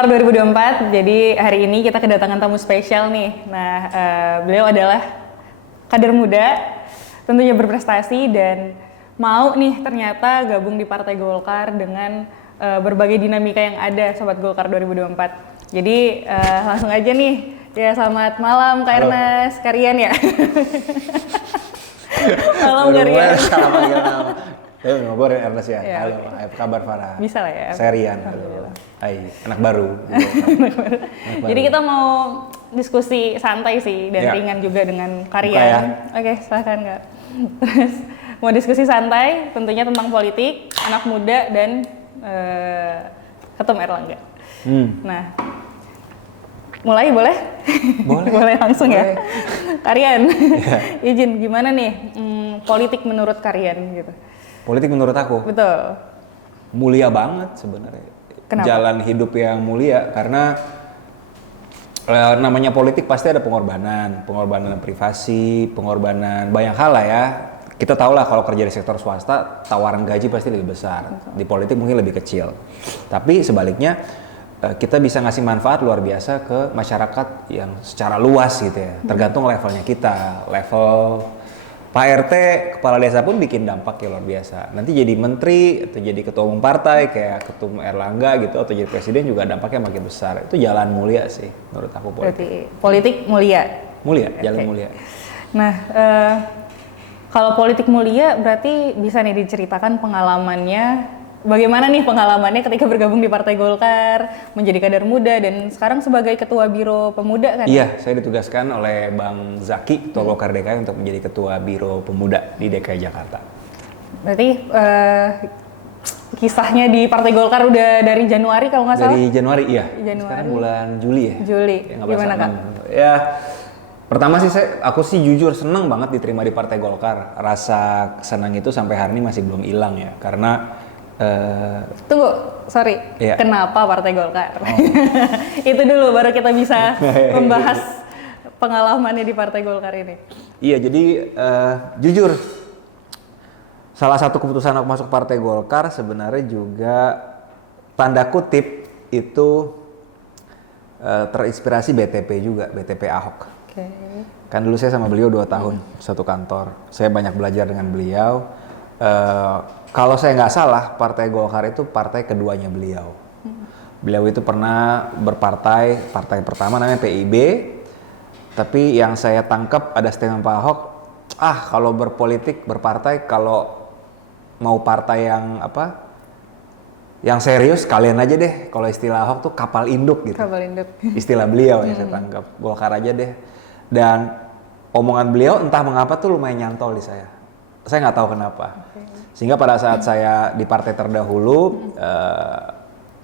Golkar 2024. Jadi hari ini kita kedatangan tamu spesial nih. Nah, beliau adalah kader muda, tentunya berprestasi dan mau nih ternyata gabung di Partai Golkar dengan berbagai dinamika yang ada Sobat Golkar 2024. Jadi langsung aja nih. Ya, selamat malam Kak Ernest, Kak Rian ya. Malam Kak Rian. Salam panggil nama. Gue Ernest ya. Halo, apa kabar Farah? Bisa lah ya. Saya Rian. Hai, anak baru. Jadi kita mau diskusi santai sih dan ringan juga dengan Kak Rian. Ya. Oke, silakan Kak. Terus mau diskusi santai, tentunya tentang politik, anak muda dan Ketum Erlangga. Nah, mulai boleh? Boleh langsung boleh. ya. Karian, izin gimana nih politik menurut Karian gitu? Politik menurut aku Betul. mulia banget sebenarnya. Kenapa? Jalan hidup yang mulia karena namanya politik pasti ada pengorbanan privasi, pengorbanan banyak hal lah ya. Kita tahu lah kalau kerja di sektor swasta tawaran gaji pasti lebih besar. Di politik mungkin lebih kecil. Tapi sebaliknya kita bisa ngasih manfaat luar biasa ke masyarakat yang secara luas gitu ya. Tergantung levelnya kita. Level Pak RT, kepala desa pun bikin dampak yang luar biasa. Nanti jadi menteri atau jadi ketua umum partai kayak Ketum Erlangga gitu atau jadi presiden juga dampaknya makin besar. Itu jalan mulia sih menurut aku politik. Berarti politik mulia. Mulia, jalan mulia. Nah, kalau politik mulia berarti bisa nih diceritakan pengalamannya. Bagaimana nih pengalamannya ketika bergabung di Partai Golkar, menjadi kader muda dan sekarang sebagai Ketua Biro Pemuda kan? Iya, saya ditugaskan oleh Bang Zaki, Ketua Golkar DKI untuk menjadi Ketua Biro Pemuda di DKI Jakarta. Berarti kisahnya di Partai Golkar udah dari Januari kalau nggak salah? Dari Januari, iya. Januari. Sekarang bulan Juli ya? Juli, Ya, gimana Kak? Ya, pertama sih aku sih jujur seneng banget diterima di Partai Golkar. Rasa senang itu sampai hari ini masih belum hilang ya, karena Tunggu, sorry. Iya. Kenapa Partai Golkar? Itu dulu baru kita bisa membahas pengalamannya di Partai Golkar ini. Iya, jadi jujur salah satu keputusan aku masuk Partai Golkar sebenarnya juga tanda kutip itu terinspirasi BTP juga, BTP Ahok. Kan dulu saya sama beliau 2 tahun satu kantor. Saya banyak belajar dengan beliau. Kalau saya nggak salah, Partai Golkar itu partai keduanya beliau. Beliau itu pernah berpartai, partai pertama namanya PIB, tapi yang saya tangkap ada statement Pak Ahok, kalau berpolitik, berpartai, kalau mau partai yang yang serius, kalian aja deh. Kalau istilah Ahok tuh kapal induk gitu. Kapal induk. Istilah beliau yang saya tangkap, Golkar aja deh. Dan omongan beliau entah mengapa tuh lumayan nyantol di saya. Saya nggak tahu kenapa. Sehingga pada saat saya di partai terdahulu,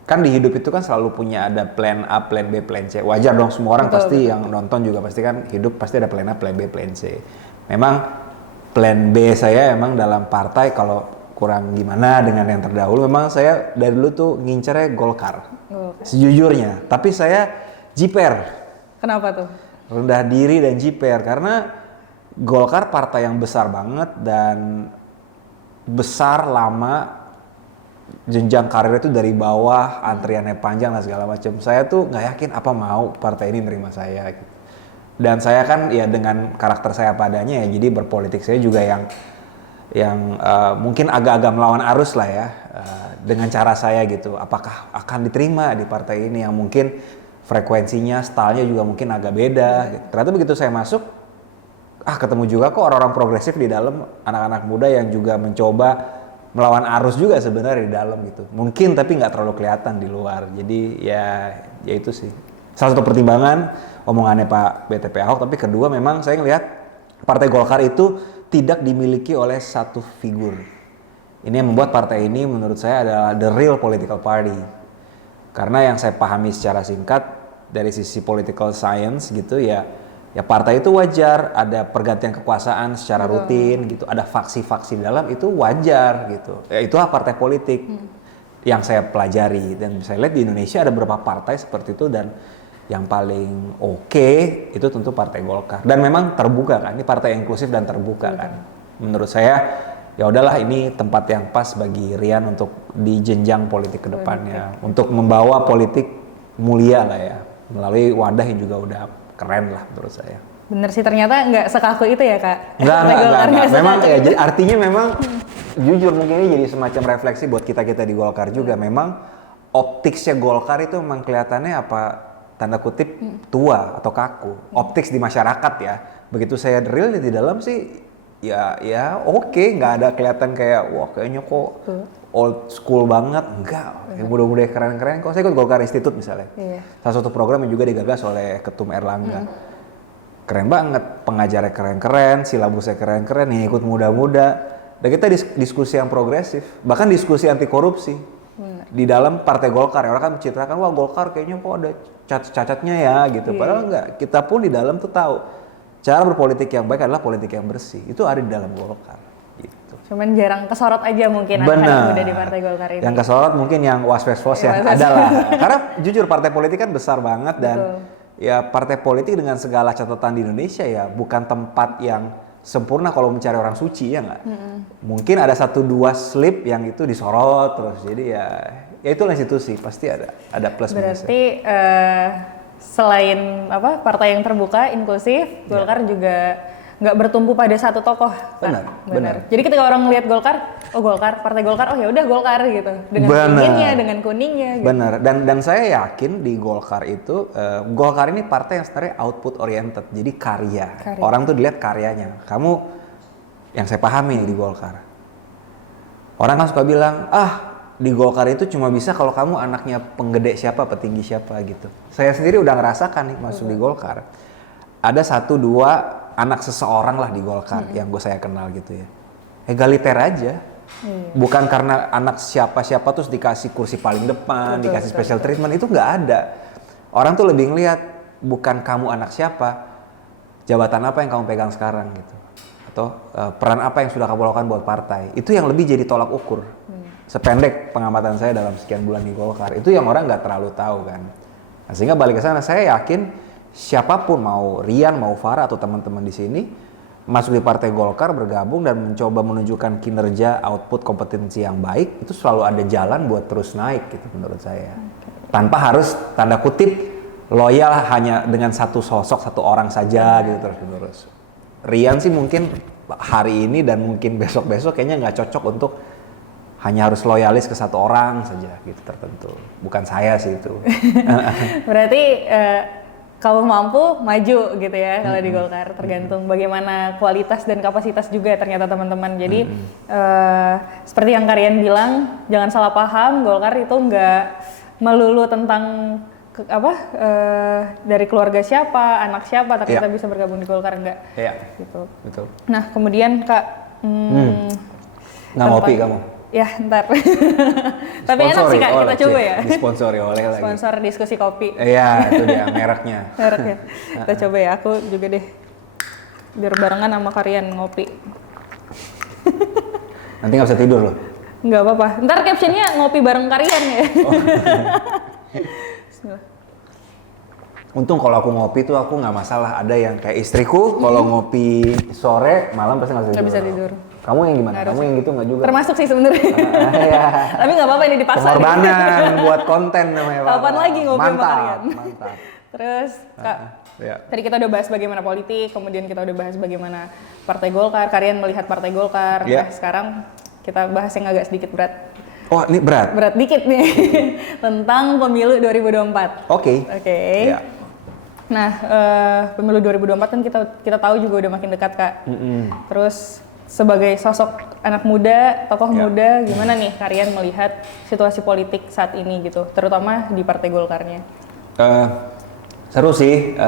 kan di hidup itu kan selalu punya ada plan A, plan B, plan C. Wajar dong, semua orang pasti yang nonton juga pasti kan hidup pasti ada plan A, plan B, plan C. Memang plan B saya emang dalam partai kalau kurang gimana dengan yang terdahulu, memang saya dari dulu tuh ngincernya Golkar. Sejujurnya. Tapi saya jiper. Kenapa tuh? Rendah diri dan jiper karena Golkar partai yang besar banget dan besar, lama, jenjang karir itu dari bawah, antriannya panjang dan segala macam. Saya tuh nggak yakin apa mau partai ini nerima saya gitu. Dan saya kan ya dengan karakter saya padanya ya, jadi berpolitik saya juga yang mungkin agak-agak melawan arus lah ya, dengan cara saya gitu. Apakah akan diterima di partai ini yang mungkin frekuensinya, stylenya juga mungkin agak beda gitu. Ternyata begitu saya masuk, ketemu juga kok orang-orang progresif di dalam, anak-anak muda yang juga mencoba melawan arus juga sebenarnya di dalam gitu. Mungkin tapi nggak terlalu kelihatan di luar. Jadi ya itu sih. Salah satu pertimbangan omongannya Pak BTP Ahok, tapi kedua memang saya ngelihat Partai Golkar itu tidak dimiliki oleh satu figur. Ini yang membuat partai ini menurut saya adalah the real political party. Karena yang saya pahami secara singkat dari sisi political science gitu ya partai itu wajar ada pergantian kekuasaan secara rutin gitu, ada faksi-faksi di dalam itu wajar gitu. Ya itulah partai politik yang saya pelajari dan saya lihat di Indonesia ada beberapa partai seperti itu dan yang paling oke itu tentu Partai Golkar dan memang terbuka kan, ini partai inklusif dan terbuka kan. Menurut saya ya udahlah ini tempat yang pas bagi Rian untuk di jenjang politik ke depannya, untuk membawa politik mulia lah ya, melalui wadah yang juga udah keren lah menurut saya. Bener sih, ternyata nggak sekaku itu ya Kak. Enggak. Memang ya, jadi artinya memang jujur mungkin ini jadi semacam refleksi buat kita di Golkar juga. Memang optiksnya Golkar itu memang kelihatannya apa, tanda kutip tua atau kaku. Optiks di masyarakat ya. Begitu saya real di dalam sih ya oke, nggak ada kelihatan kayak wah kayaknya kok old school banget. Enggak, yang muda-muda keren-keren kok. Saya ikut Golkar Institute misalnya. Salah satu program yang juga digagas oleh Ketum Erlangga. Keren banget, pengajarnya keren-keren, silabusnya keren-keren, yang ikut muda-muda. Dan kita diskusi yang progresif, bahkan diskusi anti korupsi di dalam Partai Golkar. Orang kan mencitrakan, wah Golkar kayaknya kok ada cacat-cacatnya ya gitu. Padahal enggak, kita pun di dalam tuh tahu cara berpolitik yang baik adalah politik yang bersih. Itu ada di dalam Golkar. Gitu. Cuman jarang kesorot aja mungkin anak muda di Partai Golkar ini. Yang kesorot mungkin yang was-was yang ada lah. Karena jujur partai politik kan besar banget dan ya partai politik dengan segala catatan di Indonesia ya bukan tempat yang sempurna kalau mencari orang suci ya nggak. Mungkin ada 1-2 slip yang itu disorot terus, jadi ya itulah institusi, pasti ada plus minusnya. Berarti selain apa partai yang terbuka, inklusif, Golkar juga nggak bertumpu pada satu tokoh. Benar. Jadi ketika orang melihat Golkar, oh Golkar, Partai Golkar, oh ya udah Golkar gitu. Dengan pinggirnya, dengan kuningnya. Gitu. Benar. Dan saya yakin di Golkar itu, Golkar ini partai yang sebenarnya output oriented, jadi karya. Orang tuh dilihat karyanya. Kamu, yang saya pahami di Golkar, orang kan suka bilang, di Golkar itu cuma bisa kalau kamu anaknya penggede siapa, petinggi siapa gitu. Saya sendiri udah ngerasakan nih masuk di Golkar. Ada 1-2 anak seseorang lah di Golkar yang saya kenal gitu ya. Egaliter aja. Bukan karena anak siapa-siapa terus dikasih kursi paling depan, dikasih special treatment, itu nggak ada. Orang tuh lebih ngelihat bukan kamu anak siapa, jabatan apa yang kamu pegang sekarang gitu. Atau peran apa yang sudah kamu lakukan buat partai. Itu yang lebih jadi tolak ukur. Sependek pengamatan saya dalam sekian bulan di Golkar, itu yang orang nggak terlalu tahu kan. Nah, sehingga balik ke sana, saya yakin siapapun, mau Rian, mau Farah atau teman-teman di sini masuk di Partai Golkar, bergabung dan mencoba menunjukkan kinerja, output, kompetensi yang baik, itu selalu ada jalan buat terus naik gitu menurut saya. Tanpa harus tanda kutip loyal hanya dengan satu sosok, satu orang saja gitu terus-menerus. Rian sih mungkin hari ini dan mungkin besok-besok kayaknya nggak cocok untuk hanya harus loyalis ke satu orang saja gitu tertentu. Bukan saya sih itu. Berarti kalau mampu maju gitu ya kalau di Golkar, tergantung bagaimana kualitas dan kapasitas juga ternyata teman-teman. Jadi seperti yang Karian bilang, jangan salah paham, Golkar itu nggak melulu tentang dari keluarga siapa, anak siapa, ternyata bisa bergabung di Golkar, enggak. Gitu. Betul. Nah kemudian Kak, nggak ngopi kamu? Ya ntar. Tapi enak sih Kak, kita coba ya. Disponsori oleh lagi. Sponsor diskusi kopi. Iya, itu dia mereknya. Mereknya. Kita coba ya, aku juga deh. Biar barengan sama Karian ngopi. Nanti nggak bisa tidur loh. Nggak apa-apa. Ntar captionnya ngopi bareng Karian ya. Bismillah. Untung kalau aku ngopi tuh aku nggak masalah. Ada yang kayak istriku kalau ngopi sore malam pasti nggak bisa tidur. Kamu yang gimana? Kamu yang gitu nggak juga? Termasuk sih sebenarnya. Tapi nggak apa-apa, ini dipaksa. Pengorbanan buat konten namanya. Kapan lagi ngopi sama Karian? Mantap. Terus Kak, tadi kita udah bahas bagaimana politik, kemudian kita udah bahas bagaimana Partai Golkar, Karian melihat Partai Golkar. Nah sekarang kita bahas yang agak sedikit berat. Oh ini berat? Berat dikit nih. Tentang pemilu 2024. Oke. Nah, pemilu 2024 kan kita tahu juga udah makin dekat Kak. Terus sebagai sosok anak muda, tokoh muda, gimana nih Karian melihat situasi politik saat ini gitu, terutama di Partai Golkarnya? Seru sih,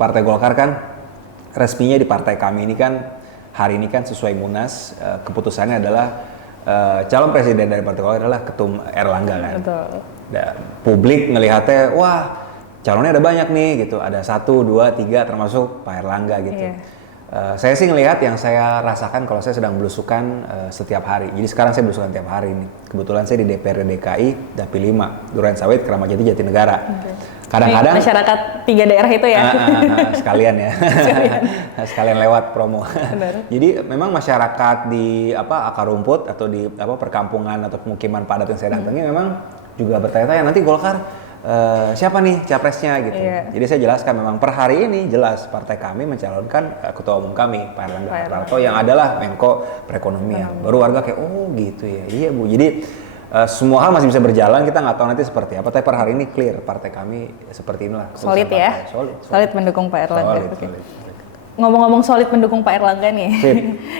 Partai Golkar kan resminya di partai kami ini kan hari ini kan sesuai Munas, keputusannya adalah calon presiden dari Partai Golkar adalah Ketum Erlangga kan. Betul. Dan publik ngelihatnya, wah calonnya ada banyak nih gitu, ada 1, 2, 3 termasuk Pak Erlangga gitu. Saya sih ngelihat yang saya rasakan kalau saya sedang belusukan setiap hari. Jadi sekarang saya belusukan tiap hari nih. Kebetulan saya di DPRD DKI Dapil 5, Duren Sawit, Keramat Jati, Jatinegara. Kadang-kadang masyarakat 3 daerah itu ya. Sekalian ya. Sekalian lewat promo. Jadi memang masyarakat di akar rumput atau di perkampungan atau pemukiman padat yang saya datangi memang juga bertanya-tanya, nanti Golkar siapa nih capresnya gitu. Iya. Jadi saya jelaskan memang per hari ini jelas partai kami mencalonkan ketua umum kami Pak Erlangga Hartarto yang adalah Menko Perekonomian. Baru warga kayak oh gitu ya, iya Bu. Jadi semua hal masih bisa berjalan, kita nggak tahu nanti seperti apa. Tapi per hari ini clear partai kami seperti inilah. Solid ya, solid mendukung Pak Erlangga. Solid. Ngomong-ngomong solid mendukung Pak Erlangga nih,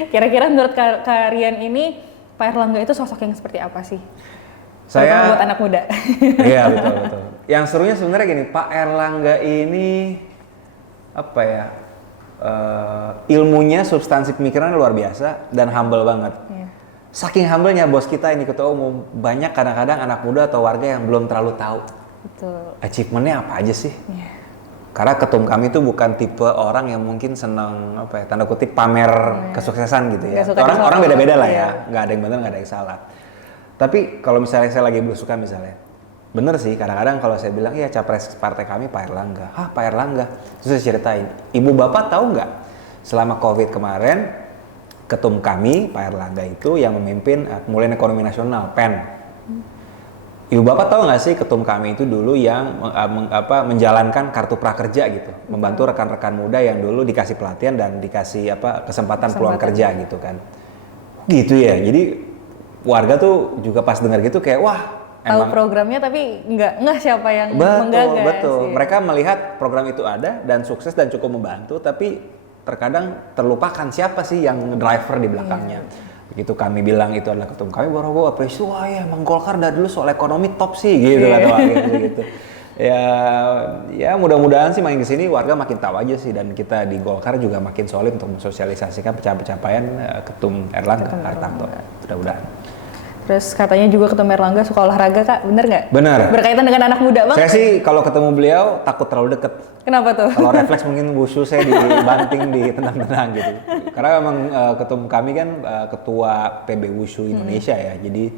kira-kira menurut kalian ini Pak Erlangga itu sosok yang seperti apa sih? Saya buat anak muda. Iya betul. Yang serunya sebenarnya gini, Pak Erlangga ini apa ya? Ilmunya, substansi pemikirannya luar biasa dan humble banget. Iya. Saking humble-nya bos kita ini ketua umum, banyak kadang-kadang anak muda atau warga yang belum terlalu tahu. Betul. Achievementnya apa aja sih? Iya. Karena ketum kami itu bukan tipe orang yang mungkin senang apa ya, tanda kutip pamer kesuksesan gitu ya. Orang beda-beda lah ya, nggak ada yang benar, nggak ada yang salah. Tapi kalau misalnya saya lagi belusukan misalnya, bener sih kadang-kadang kalau saya bilang iya capres partai kami Pak Erlangga. Pak Erlangga. Terus saya ceritain, ibu bapak tahu nggak selama COVID kemarin ketum kami Pak Erlangga itu yang memimpin pemulihan ekonomi nasional PEN. Ibu bapak tahu nggak sih ketum kami itu dulu yang menjalankan kartu prakerja gitu, membantu rekan-rekan muda yang dulu dikasih pelatihan dan dikasih kesempatan peluang kerja gitu kan. Gitu ya. Jadi warga tuh juga pas dengar gitu kayak wah tahu programnya tapi nggak siapa yang menggagas. Betul. Ya. Mereka melihat program itu ada dan sukses dan cukup membantu, tapi terkadang terlupakan siapa sih yang driver di belakangnya. Begitu kami bilang itu adalah ketum kami, baru gue apresiasi, wah ya emang Golkar dari dulu soal ekonomi top sih gitu kata gitu. Ya mudah-mudahan sih makin kesini warga makin tahu aja sih, dan kita di Golkar juga makin solid untuk mensosialisasikan pencapaian ketum Erlangga Hartarto. Mudah-mudahan. Terus katanya juga ketum Erlangga suka olahraga Kak, bener nggak? Benar. Berkaitan dengan anak muda banget. Saya sih kalau ketemu beliau takut terlalu deket. Kenapa tuh? Kalau refleks mungkin wushu saya dibanting di tenang-tenang gitu. Karena memang ketum kami kan ketua PB Wushu Indonesia ya, jadi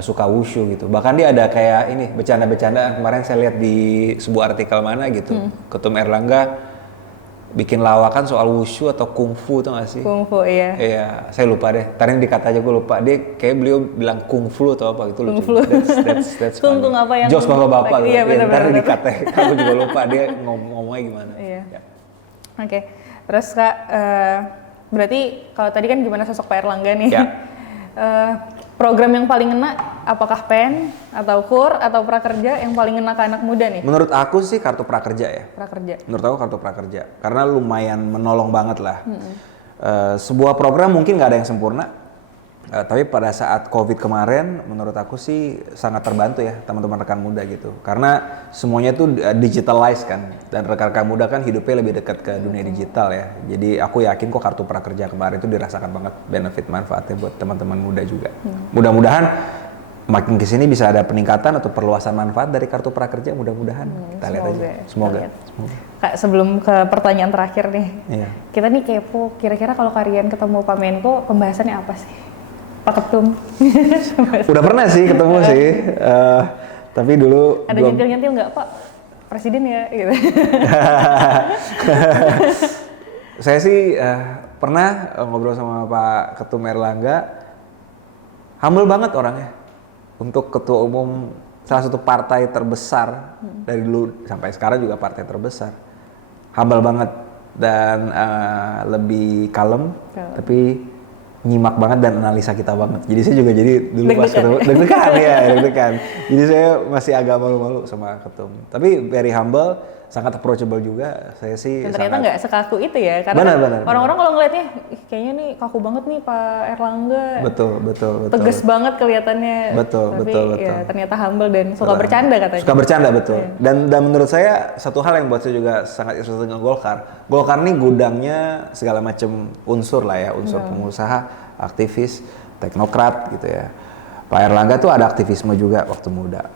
suka wushu gitu. Bahkan dia ada kayak ini bercanda-bercandaan kemarin saya lihat di sebuah artikel mana gitu. Ketum Erlangga bikin lawakan soal wushu atau kungfu, tau gak sih? Kungfu, iya. Iya, saya lupa deh. Tadi dikata aja gue lupa. Dia kayak beliau bilang kungfu atau apa gitu lucu. That's Kungkung apa yang Jos bapak-bapak. Iya, benar. Ntar dikata, aku juga lupa dia ngomongnya gimana. Iya. Ya. Oke. Terus Kak, berarti kalau tadi kan gimana sosok Pak Erlangga nih? Ya. Program yang paling ngena apakah PEN atau KUR atau prakerja yang paling ngena ke anak muda nih? Menurut aku sih kartu prakerja ya. Prakerja. Menurut aku kartu prakerja karena lumayan menolong banget lah. Sebuah program mungkin nggak ada yang sempurna, tapi pada saat COVID kemarin menurut aku sih sangat terbantu ya teman-teman rekan muda gitu. Karena semuanya tuh digitalize kan, dan rekan-rekan muda kan hidupnya lebih dekat ke dunia digital ya. Jadi aku yakin kok kartu prakerja kemarin itu dirasakan banget benefit manfaatnya buat teman-teman muda juga. Mudah-mudahan makin kesini bisa ada peningkatan atau perluasan manfaat dari kartu prakerja, mudah-mudahan. Kita lihat aja. Semoga. Kak, sebelum ke pertanyaan terakhir nih, kita nih kepo, kira-kira kalau kalian ketemu Pak Menko, pembahasannya apa sih? Pak Ketum. Udah pernah sih ketemu sih, tapi dulu ada nyentil-nyentil nggak Pak? Presiden ya, gitu. Saya sih pernah ngobrol sama Pak Ketum Erlangga, humble banget orangnya. Untuk ketua umum salah satu partai terbesar dari dulu sampai sekarang juga partai terbesar, humble banget dan lebih kalem, tapi nyimak banget dan analisa kita banget. Jadi saya juga jadi dulu pas ketemu deg-degan ya, deg-degan. Jadi saya masih agak malu-malu sama ketum. Tapi very humble, sangat approachable juga. Saya sih dan ternyata nggak sekaku itu ya, karena orang-orang kalau ngeliatnya kayaknya nih kaku banget nih Pak Erlangga. Betul. Tegas banget kelihatannya. Betul. Ya, ternyata humble dan suka bercanda katanya. Suka bercanda, betul. Yeah. Dan menurut saya satu hal yang buat saya juga sangat interested dengan Golkar. Golkar nih gudangnya segala macam unsur lah ya, unsur pengusaha, aktivis, teknokrat gitu ya. Pak Erlangga tuh ada aktivisme juga waktu muda.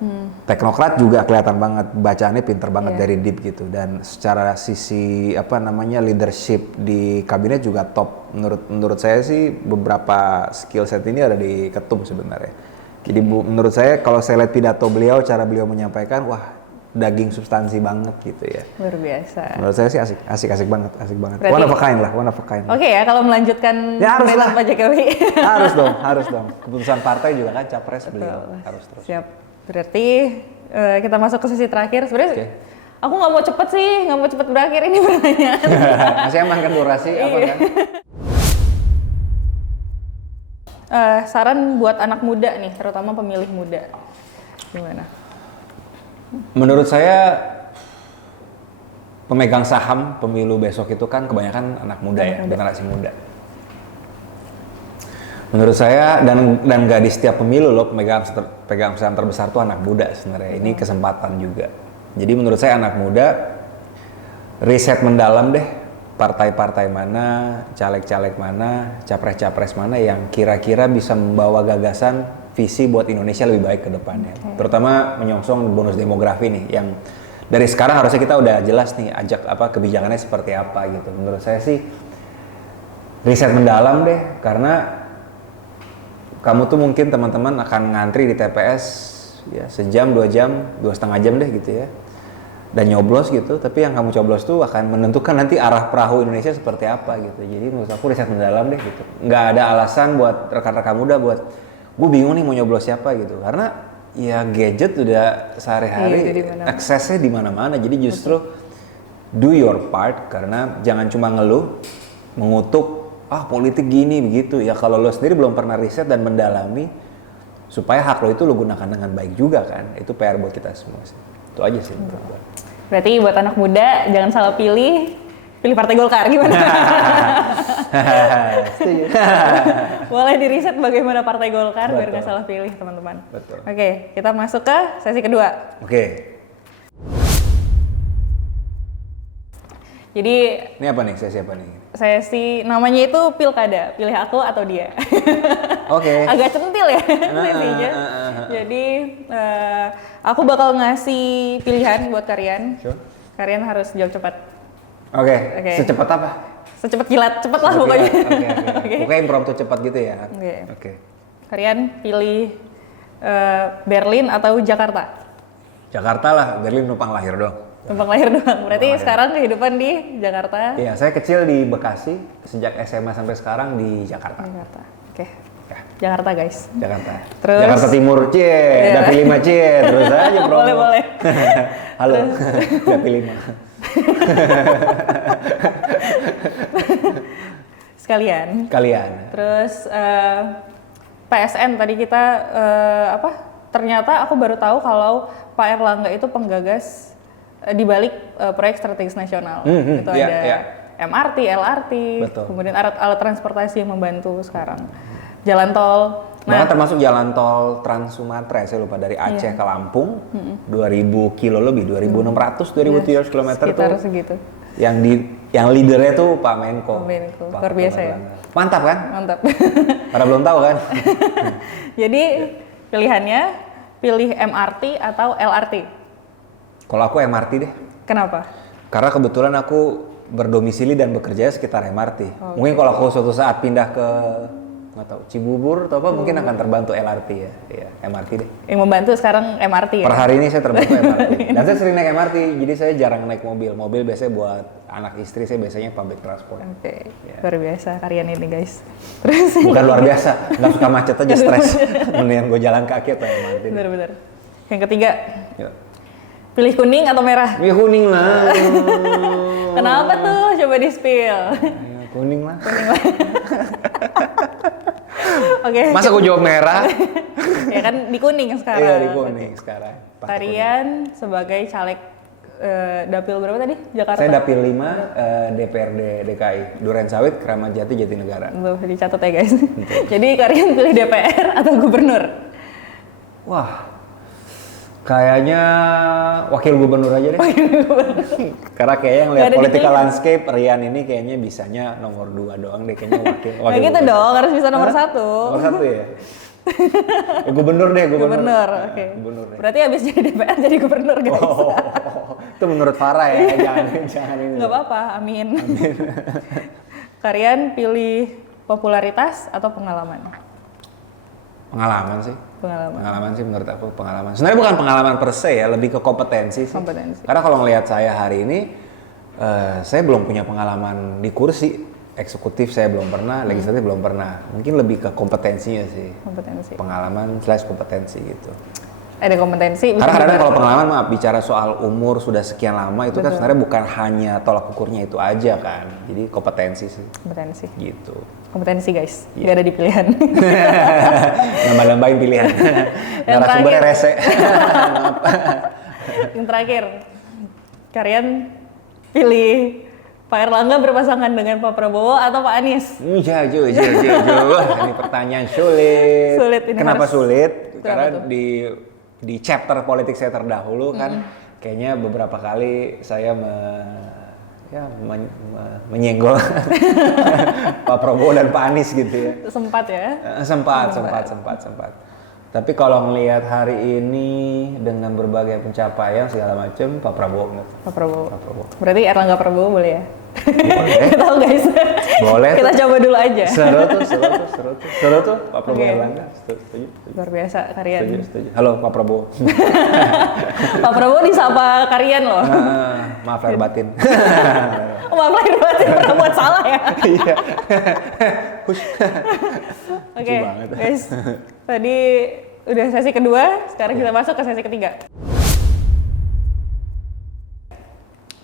Teknokrat juga kelihatan banget, bacaannya pinter banget dari deep gitu. Dan secara sisi leadership di kabinet juga top. Menurut saya sih beberapa skill set ini ada di ketum sebenarnya. Jadi menurut saya kalau saya lihat pidato beliau, cara beliau menyampaikan, wah daging substansi banget gitu ya. Luar biasa. Menurut saya sih asik banget. Berarti, one of a kind. Oke ya, kalau melanjutkan pemerintahan Pak Jokowi. harus dong. Keputusan partai juga kan capres beliau harus terus. Siap. Berarti kita masuk ke sesi terakhir. Sebenarnya Oke. aku nggak mau cepet sih, nggak mau cepet berakhir ini pertanyaan. Masih aman kan durasi apa kan? Saran buat anak muda nih, terutama pemilih muda, gimana? Menurut saya pemegang saham pemilu besok itu kan kebanyakan anak muda ya, generasi muda. Menurut saya dan nggak di setiap pemilu loh pemegang saham terbesar tuh anak muda sebenarnya. Ini kesempatan juga. Jadi menurut saya anak muda riset mendalam deh partai-partai mana, caleg-caleg mana, capres-capres mana yang kira-kira bisa membawa gagasan visi buat Indonesia lebih baik ke depannya. Terutama menyongsong bonus demografi nih yang dari sekarang harusnya kita udah jelas nih kebijakannya seperti apa gitu. Menurut saya sih riset mendalam deh, karena kamu tuh mungkin teman-teman akan ngantri di TPS ya sejam, 2 jam, 2,5 jam deh gitu ya. Dan nyoblos gitu, tapi yang kamu coblos tuh akan menentukan nanti arah perahu Indonesia seperti apa gitu. Jadi menurut aku riset mendalam deh gitu. Nggak ada alasan buat rekan-rekan muda buat gue bingung nih mau nyoblos siapa gitu. Karena ya gadget udah sehari-hari aksesnya di mana-mana. Jadi justru do your part, karena jangan cuma ngeluh, mengutuk politik gini begitu. Ya kalau lo sendiri belum pernah riset dan mendalami supaya hak lo itu lo gunakan dengan baik juga kan. Itu PR buat kita semua sih. Itu aja sih menurut gue. Berarti buat anak muda jangan salah pilih Partai Golkar gimana? Boleh diriset bagaimana Partai Golkar biar nggak salah pilih teman-teman. Betul. Oke, kita masuk ke sesi kedua. Oke. Jadi Ini apa nih? Sesi apa nih? sesi namanya itu pilkada, pilih aku atau dia. Oke. Agak centil ya sesinya. Jadi aku bakal ngasih pilihan buat kalian. Sure. Kalian harus jawab cepat. Oke. Oke. Secepat apa? Secepat kilat, cepat lah pokoknya. Oke. Pokoknya impromptu cepat gitu ya. Oke. Kalian pilih Berlin atau Jakarta? Jakarta lah, Berlin numpang lahir dong. Numpang lahir doang. Berarti sekarang kehidupan di Jakarta. Iya, saya kecil di Bekasi, sejak SMA sampai sekarang di Jakarta. Jakarta. Oke. Ya. Jakarta guys. Jakarta. Terus? Jakarta Timur, Dapil 5 terus aja promo. Boleh. Halo, Dapil 5. Sekalian. Terus PSN tadi kita ternyata aku baru tahu kalau Pak Erlangga itu penggagas di balik proyek strategis nasional. Itu ada MRT, LRT, Betul. kemudian alat transportasi yang membantu sekarang. Jalan tol. Bahkan termasuk jalan tol Trans Sumatera, saya lupa dari Aceh ke Lampung, 2000 kilo lebih, 2600, 2700 km sekitar tuh. segitu. Yang leadernya tuh Pak Menko. Luar biasa ya. Mantap kan? Mantap. Pada belum tahu kan? Jadi pilihannya pilih MRT atau LRT? Kalau aku MRT deh. Kenapa? Karena kebetulan aku berdomisili dan bekerja sekitar MRT. Mungkin kalau aku suatu saat pindah ke nggak tahu Cibubur atau apa mungkin akan terbantu LRT ya. Iya, MRT deh. Yang membantu sekarang MRT ya? Per hari ini saya terbantu MRT. Dan saya sering naik MRT, jadi saya jarang naik mobil. Mobil biasanya buat anak istri, saya biasanya public transport. Oke. Luar biasa kalian ini guys. Terus Bukan luar biasa, nggak suka macet aja stres. Mendingan gue jalan kaki atau MRT. Bener-bener. Yang ketiga, Yuk. pilih kuning atau merah? Ya kuning lah. Kenapa tuh? Coba di-spill. Ya, kuning lah. Oke. Masa gue jawab merah? Ya kan di kuning sekarang. Iya di kuning sekarang. Pakai Kalian sebagai caleg dapil berapa tadi? Jakarta? Saya dapil 5 DPRD DKI, Durensawit, Keramat Jati, Jatinegara. Tuh, dicatat ya guys. Jadi kalian pilih DPR atau gubernur? Wah, kayaknya wakil gubernur aja deh. Karena kayaknya yang lihat political landscape Rian ini kayaknya bisanya nomor 2 doang deh, kayaknya wakil. Nah gitu dong, harus bisa nomor 1. Nomor 1 ya. Ya, gubernur deh, Gubernur, oke. Gubernur deh. Berarti abis jadi DPR jadi gubernur guys. Itu menurut Farah ya, jangan ini. Nggak apa-apa, amin. Kalian pilih popularitas atau pengalaman? Pengalaman sih. Pengalaman. Pengalaman sih menurut aku pengalaman. Sebenarnya bukan pengalaman per se ya, lebih ke kompetensi sih. Kompetensi. Karena kalau ngelihat saya hari ini, saya belum punya pengalaman di kursi. Eksekutif saya belum pernah, legislatif belum pernah. Mungkin lebih ke kompetensinya sih. Kompetensi. Pengalaman / kompetensi gitu. ada kompetensi. Karena kadang-kadang kalau pengalaman mah bicara soal umur sudah sekian lama itu kan sebenarnya bukan hanya tolak ukurnya itu aja kan. Jadi kompetensi sih. Kompetensi. Gitu. Kompetensi guys, nggak ada di pilihan. Nambah-nambahin pilihan. Narasumbernya rese. Yang terakhir, kalian pilih Pak Erlangga berpasangan dengan Pak Prabowo atau Pak Anies? Jauh. Ini pertanyaan sulit. Sulit ini. Kenapa harus... sulit? Kenapa Karena tuh? di chapter politik saya terdahulu kan kayaknya beberapa kali saya menyenggol Pak Prabowo dan Pak Anies gitu ya. Sempat ya? Sempat. Tapi kalau ngelihat hari ini dengan berbagai pencapaian segala macam, Pak Prabowo. Pak Prabowo. Berarti Erlangga Prabowo boleh ya? Boleh. Tahu guys. Boleh. Kita coba dulu aja. Seru tuh Pak Prabowo Erlangga. Setuju. Luar biasa Karian. Setuju. Halo Pak Prabowo. Pak Prabowo disapa Karian loh. Maaf lahir batin. Maaf lahir batin, pernah buat salah ya. Iya. Oke, guys. Tadi udah sesi kedua, sekarang kita masuk ke sesi ketiga.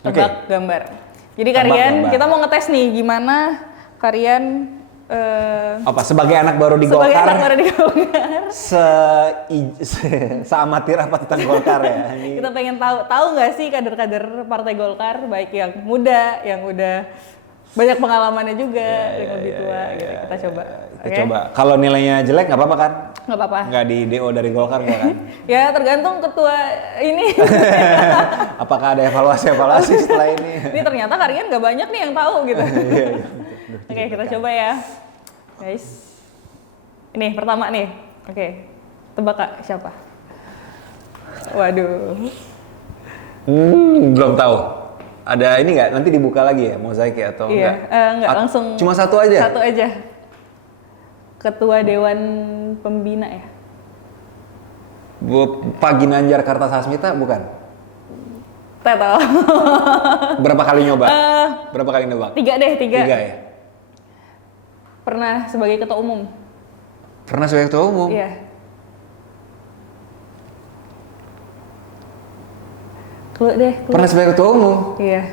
Tebak gambar. Jadi Karian, kita mau ngetes nih gimana Karian apa sebagai anak baru di Golkar? Sebagai anak baru di Golkar. Seamatir apa tentang Golkar ya? Ini. Kita pengen tahu nggak sih kader-kader Partai Golkar, baik yang muda, yang udah banyak pengalamannya juga, yang lebih tua, gitu. Kita coba. Kita coba. Kalau nilainya jelek nggak apa-apa kan? Nggak apa-apa. Nggak di DO dari Golkar nggak kan? Ya tergantung ketua ini. Apakah ada evaluasi setelah ini? Ini ternyata Karian nggak banyak nih yang tahu gitu. Oke, kita coba ya, guys. Ini pertama nih. Oke, tebak Kak, siapa? Waduh. Belum tahu. Ada ini nggak? Nanti dibuka lagi ya, mozaik ya atau iya, enggak? Langsung. Cuma satu aja? Satu aja. Ketua Dewan Pembina ya? Pak Ginanjar Kartasasmita bukan? Tahu. Berapa kali nyoba? Berapa kali nebak? 3 deh, 3. 3 ya? Pernah sebagai ketua umum? Pernah sebagai ketua umum? Iya. Clue deh. Clue. Pernah sebagai ketua umum? Iya.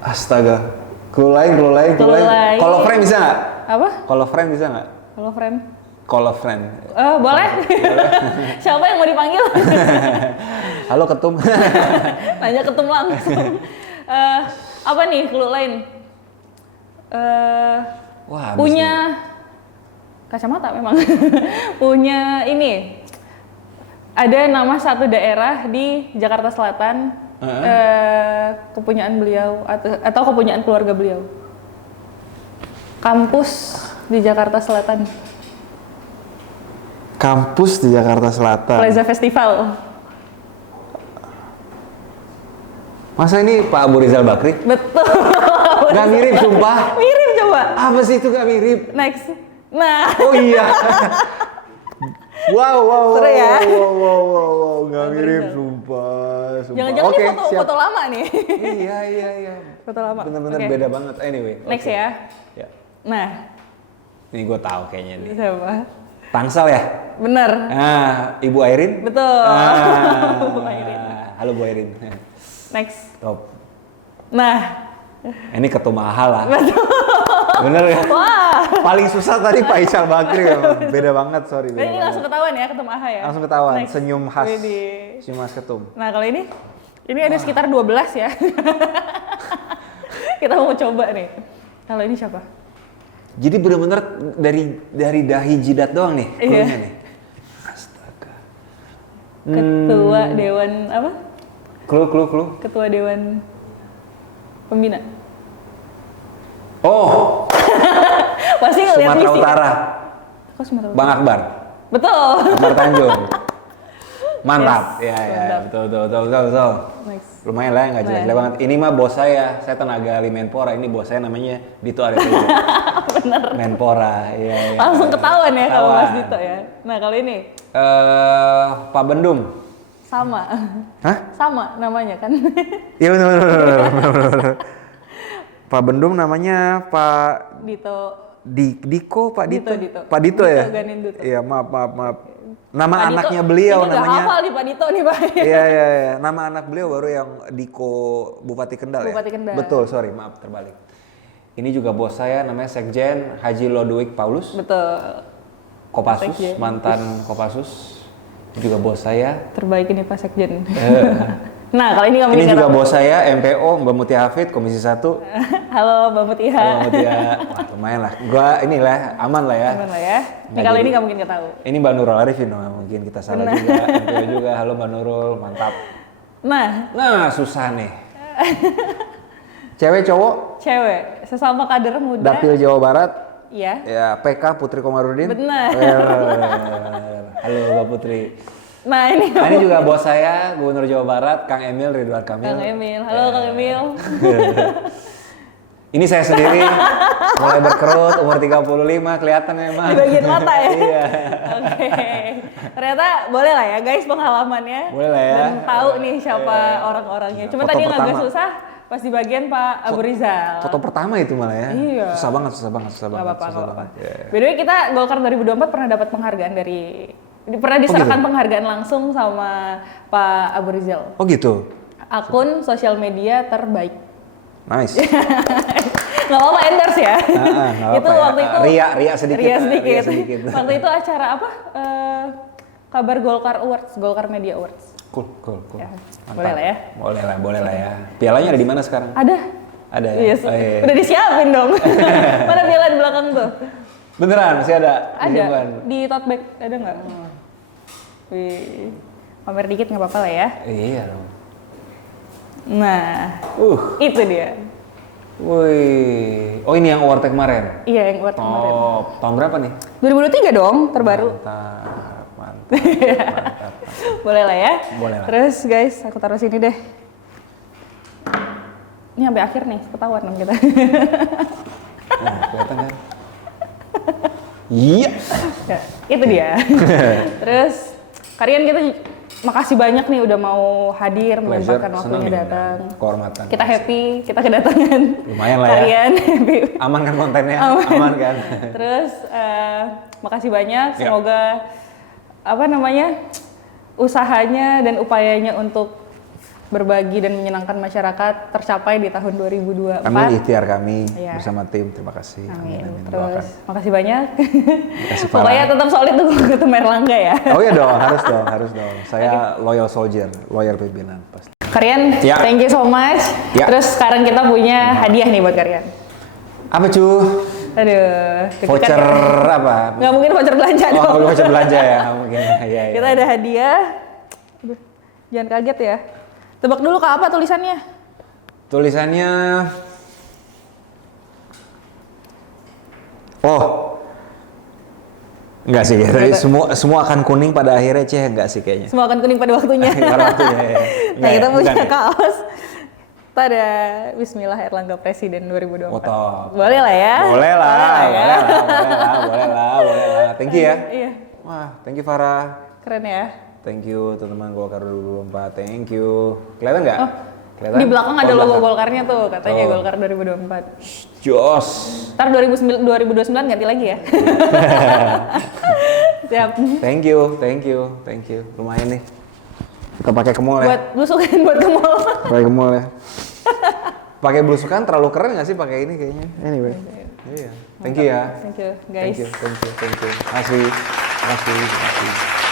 Astaga. Clue lain. Kalau friend bisa nggak? Apa? Kalau friend bisa nggak? Kalau friend? Kalau friend. Boleh. Siapa yang mau dipanggil? Halo ketum. Nanya ketum langsung. Apa nih clue lain? Wah, punya kacamata memang. Punya ini. Ada nama satu daerah di Jakarta Selatan, kepunyaan beliau atau kepunyaan keluarga beliau. Kampus di Jakarta Selatan. Kampus di Jakarta Selatan. Plaza Festival. Masa ini Pak Abu Rizal Bakri? Betul. Gak mirip sumpah. Mirip coba. Apa sih itu gak mirip? Next. Nah. Oh iya. Wow. Seru ya? Wow. Gak mirip sumpah. Jangan-jangan Oke, ini foto lama nih. Iya. Foto lama. Bener-bener Oke. beda banget. Anyway. Next okay. ya. Ya. Nah. Ini gue tahu kayaknya nih. Siapa? Tangsel ya? Bener. Ibu Airin? Betul. Bu Airin. Halo Bu Airin. Next. Top. Nah. Ini ketua mahal lah. Bener ya? Wah. Paling susah tadi Pak Ical Bakri memang. Beda banget, sorry. Dan ini langsung ketahuan ya ketum AHA ya? Langsung ketahuan, Next. senyum khas. Widih. Senyum khas ketum. Nah kalau ini ada sekitar 12 ya. Kita mau coba nih. Kalau ini siapa? Jadi bener-bener dari dahi jidat doang nih, Iya. cluenya nih. Astaga. Ketua Dewan apa? Clue. Ketua Dewan Pembina. Oh, Pasti ngeliat Sumatera misi. Utara. Kok Sumatera Utara? Bang Akbar. Betul. Akbar Tanjung. Mantap. Yes, Ya, mantap. betul. Next. Lumayan lah, nggak jelek-jelek banget. Ini mah bos saya tenaga ahli Menpora. Ini bos saya namanya Dito Arifin. Bener. Menpora, iya. Langsung ketahuan ya kalau Ketahuan. Mas Dito ya. Nah kalau ini Pak Bendum. sama. Hah? Sama namanya kan? Iya benar. Pak Bendum namanya Pak Dito Diko, Pak Dito. Dito. Pak Dito ya? Ganinduto. Iya, maaf. Nama Pak anaknya Dito, beliau ini namanya. Udah hafal nih Pak Dito nih Pak. Iya. Nama anak beliau baru yang Diko Bupati Kendal ya? Bupati Kendal. Betul, sorry, maaf terbalik. Ini juga bos saya namanya Sekjen Haji Lodewijk Paulus. Betul. Kopassus, Sekjen. mantan Kopassus. Ini juga bos saya. Terbaik ini Pak Sekjen. Nah, kalau ini nggak Ini mungkin juga kata- bos saya MPO Mbak Mutia Hafid Komisi 1. Halo Mbak Mutia. Mbak Mutia, wah lumayan lah. Gua inilah aman lah ya. Gimana ya? Ini Nggak kalau jadi. ini nggak mungkin ketahu. Ini Mbak Nurul Arifin, mungkin kita salah juga. MPO juga. Halo Mbak Nurul, mantap. Nah, susah nih. Cewek cowok Cewek, sesama kader muda. Dapil Jawa Barat. Iya. Ya, PK Putri Komarudin. Benar. Halo Mbak Putri. Nah ini Nah, ini juga bos saya, Gubernur Jawa Barat, Kang Emil Ridwan Kamil. Kang Emil. Halo Kang Emil. Ini saya sendiri, mulai berkerut, umur 35, kelihatan memang. Di bagian mata ya? Iya. Oke. Ternyata boleh lah ya guys pengalamannya. Boleh lah ya. Dan tahu nih siapa orang-orangnya. Cuma Foto tadi yang agak pertama. susah pas di bagian Pak Abu Rizal. Foto pertama itu malah ya. Iya. Susah banget. Gak apa-apa. Iya. By the way kita Golkar 2024 pernah dapat penghargaan pernah diserahkan penghargaan langsung sama Pak Abu Rizal. Oh gitu. Akun sosial media terbaik. Nice. Nggak apa-apa endorse ya. Nggak Itu apa-apa ya. waktu itu Ria sedikit. Ria Ria sedikit. sedikit. Waktu itu acara apa? Kabar Golkar Awards, Golkar Media Awards. Cool. Ya, Mantap. boleh lah ya. Pialanya ada di mana sekarang? Ada. Ada ya? Yes. Oh, iya. Udah disiapin dong. Mana piala di belakang tuh? Beneran masih ada? Ada. Disimpan? Di tote bag ada nggak? Wih. Pamer dikit nggak apa-apa lah ya. Iya dong. Nah, itu dia. Wih. Oh ini yang award kemarin? Iya yang buat kemarin. Oh, tahun berapa nih? 2023 dong, terbaru. Mantap. Boleh lah ya. Boleh lah. Terus guys, aku taruh sini deh. Ini sampai akhir nih, ketahuan dong kita. Nah, kelihatan kan? Iya. Ya, itu dia. Terus kalian kita makasih banyak nih udah mau hadir, menyempatkan waktunya datang. Kehormatan. Kita happy, kita kedatangan. Lumayan lah ya. Kalian happy. Aman kan kontennya? Aman kan? Terus makasih banyak. Ya. Semoga usahanya dan upayanya untuk berbagi dan menyenangkan masyarakat tercapai di tahun 2024. Kami ikhtiar kami Iya. bersama tim. Terima kasih. Amin. Doakan. Terus makasih banyak. Makasih, Pokoknya Farah. tetap solid tuh ketemu Erlangga ya. Oh iya dong, harus dong. Saya loyal soldier, loyal pimpinan pasti. Kalian, Ya. thank you so much. Ya. Terus sekarang kita punya hadiah nih buat kalian. Apa cu? Aduh, deg-degan Voucher ya. apa? Nggak mungkin voucher belanja dong. Oh, voucher belanja ya, mungkin. Iya. Kita ada hadiah. Aduh, jangan kaget ya. Tebak dulu Kak, apa tulisannya? Tulisannya enggak sih, tadi semua akan kuning pada akhirnya enggak sih kayaknya. Semua akan kuning pada waktunya. Pada waktunya ya. Nah, kita punya Bukan ya? kaos. Kita ada Bismillah Erlangga Presiden 2024. Foto. Boleh lah ya? Boleh lah. ya? Boleh lah. Thank you ya. Iya, Wah, thank you Farah. keren ya. Thank you teman-teman Golkar 2024. Thank you. Kelihatan nggak? Kelihatan? Di belakang ada Oh, logo belakang. Golkarnya tuh, katanya Oh. Golkar 2024. Jos. Ntar 2029 ganti lagi ya. Siap. Thank you. Lumayan nih. Kita pakai ke mall ya. Buat blusukan buat ke mall. Pakai ke mall ya. Pakai blusukan terlalu keren nggak sih pakai ini kayaknya? Anyway. Iya. Thank you ya. Thank you guys. Thank you. Makasih.